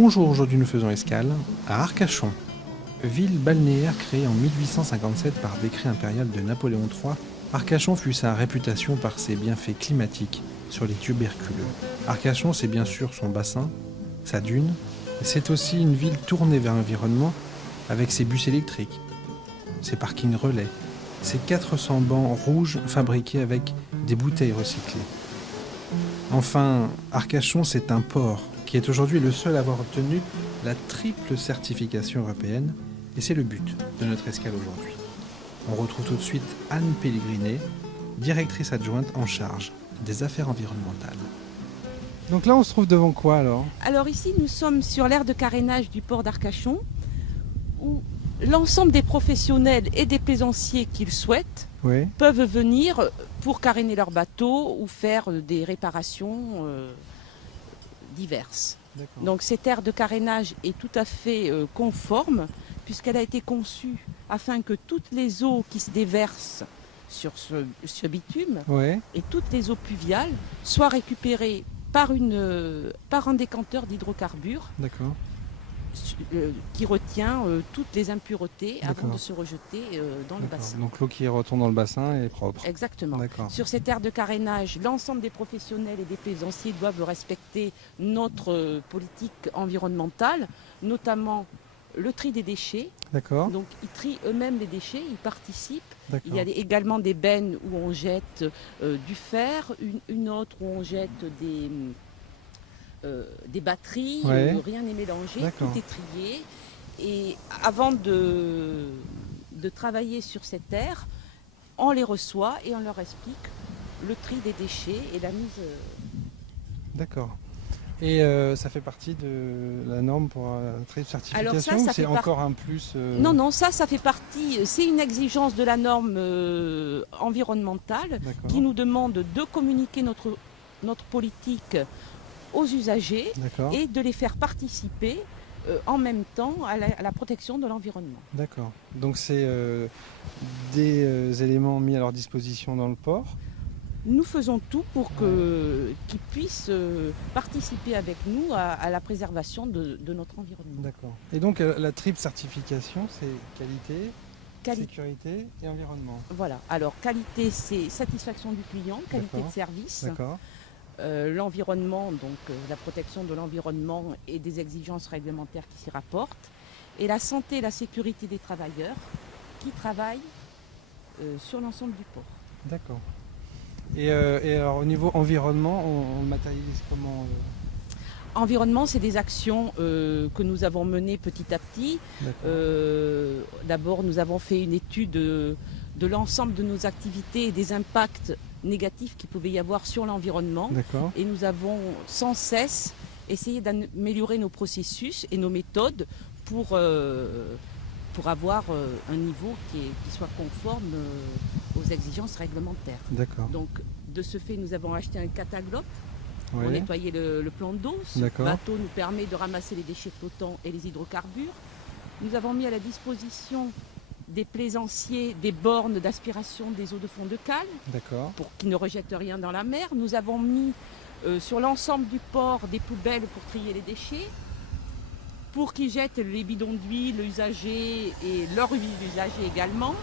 Bonjour, aujourd'hui nous faisons escale à Arcachon, ville balnéaire créée en 1857 par décret impérial de Napoléon III. Arcachon fut sa réputation par ses bienfaits climatiques sur les tuberculeux. Arcachon, c'est bien sûr son bassin, sa dune, mais c'est aussi une ville tournée vers l'environnement avec ses bus électriques, ses parkings relais, ses 400 bancs rouges fabriqués avec des bouteilles recyclées. Enfin, Arcachon, c'est un port qui est aujourd'hui le seul à avoir obtenu la triple certification européenne, et c'est le but de notre escale aujourd'hui. On retrouve tout de suite Anne Pellegrinet, directrice adjointe en charge des affaires environnementales. Donc là, on se trouve devant quoi alors ? Alors ici, nous sommes sur l'aire de carénage du port d'Arcachon, où l'ensemble des professionnels et des plaisanciers qui le souhaitent peuvent venir pour caréner leur bateau ou faire des réparations diverses. D'accord. Donc cette aire de carénage est tout à fait conforme, puisqu'elle a été conçue afin que toutes les eaux qui se déversent sur ce bitume et toutes les eaux pluviales soient récupérées par un décanteur d'hydrocarbures qui retient toutes les impuretés avant de se rejeter dans le bassin. Donc l'eau qui retourne dans le bassin est propre. Exactement. D'accord. Sur cette aire de carénage, l'ensemble des professionnels et des plaisanciers doivent respecter notre politique environnementale, notamment le tri des déchets. D'accord. Donc ils trient eux-mêmes les déchets, ils participent. D'accord. Il y a également des bennes où on jette du fer, une autre où on jette des batteries, rien n'est mélangé, D'accord. tout est trié. Et avant de travailler sur cette aire, on les reçoit et on leur explique le tri des déchets et la mise... D'accord. Et ça fait partie de la norme pour la certification. Alors ça ou c'est fait encore un plus Non, ça fait partie, c'est une exigence de la norme environnementale qui nous demande de communiquer notre politique aux usagers et de les faire participer en même temps à la protection de l'environnement. D'accord. Donc c'est des éléments mis à leur disposition dans le port. Nous faisons tout pour qu'ils puissent participer avec nous à la préservation de notre environnement. D'accord. Et donc la triple certification, c'est qualité, sécurité et environnement. Voilà. Alors qualité, c'est satisfaction du client, qualité de service. D'accord. L'environnement, donc la protection de l'environnement et des exigences réglementaires qui s'y rapportent. Et la santé et la sécurité des travailleurs qui travaillent sur l'ensemble du port. D'accord. Et alors au niveau environnement, on le matérialise comment Environnement, c'est des actions que nous avons menées petit à petit. D'abord, nous avons fait une étude de l'ensemble de nos activités et des impacts négatifs qu'il pouvait y avoir sur l'environnement. D'accord. Et nous avons sans cesse essayé d'améliorer nos processus et nos méthodes pour avoir un niveau qui soit conforme aux exigences réglementaires. D'accord. Donc, de ce fait, nous avons acheté un cataglope pour nettoyer le plan d'eau. Ce bateau nous permet de ramasser les déchets flottants et les hydrocarbures. Nous avons mis à la disposition des plaisanciers des bornes d'aspiration des eaux de fond de cale pour qu'ils ne rejettent rien dans la mer. Nous avons mis sur l'ensemble du port des poubelles pour trier les déchets, pour qu'ils jettent les bidons d'huile usagés et leurs huiles usagées également.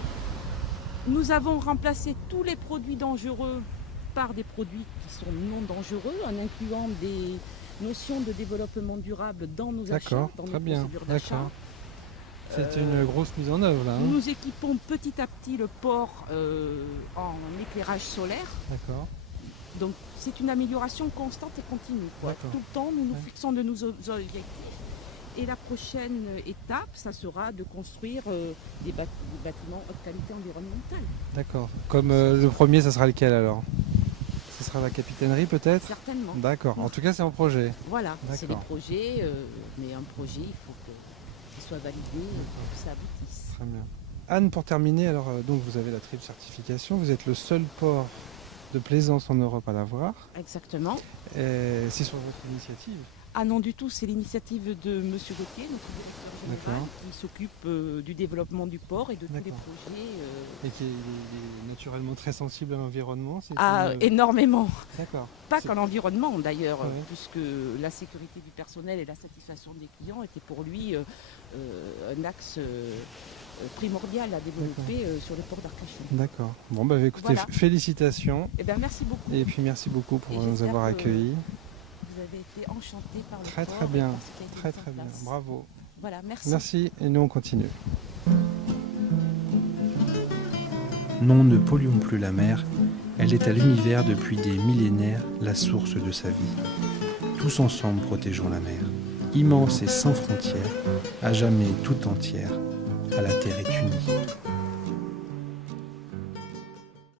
Nous avons remplacé tous les produits dangereux par des produits qui sont non dangereux, en incluant des notions de développement durable dans nos achats, dans nos procédures d'achat. C'est une grosse mise en œuvre là. Nous équipons petit à petit le port en éclairage solaire. D'accord. Donc c'est une amélioration constante et continue. Tout le temps, nous nous fixons de nouveaux objectifs. Et la prochaine étape, ça sera de construire des bâtiments haute qualité environnementale. D'accord. Comme le premier, ça sera lequel alors ? Ce sera la capitainerie peut-être ? Certainement. D'accord. En tout cas, c'est en projet. Voilà, c'est des projets, mais un projet, il faut qu'il soit validé pour que ça aboutisse. Très bien. Anne, pour terminer, alors donc vous avez la triple certification, vous êtes le seul port de plaisance en Europe à l'avoir. Exactement. C'est sur votre initiative ? Ah non du tout, c'est l'initiative de Monsieur Gauthier, notre directeur général, qui s'occupe du développement du port et de tous les projets. Et qui est naturellement très sensible à l'environnement. Énormément. D'accord. Pas qu'à l'environnement d'ailleurs, puisque la sécurité du personnel et la satisfaction des clients étaient pour lui un axe primordial à développer sur le port d'Arcachon. D'accord. Bon, bah écoutez, voilà. Félicitations. Eh bien, merci beaucoup. Et puis merci beaucoup pour nous avoir accueillis. Vous avez été enchanté par le port. Très bien, très bien. Bravo. Voilà, merci. Merci, et nous on continue. Non, ne polluons plus la mer. Elle est à l'univers depuis des millénaires, la source de sa vie. Tous ensemble protégeons la mer. Immense et sans frontières, à jamais tout entière, à la terre est unie.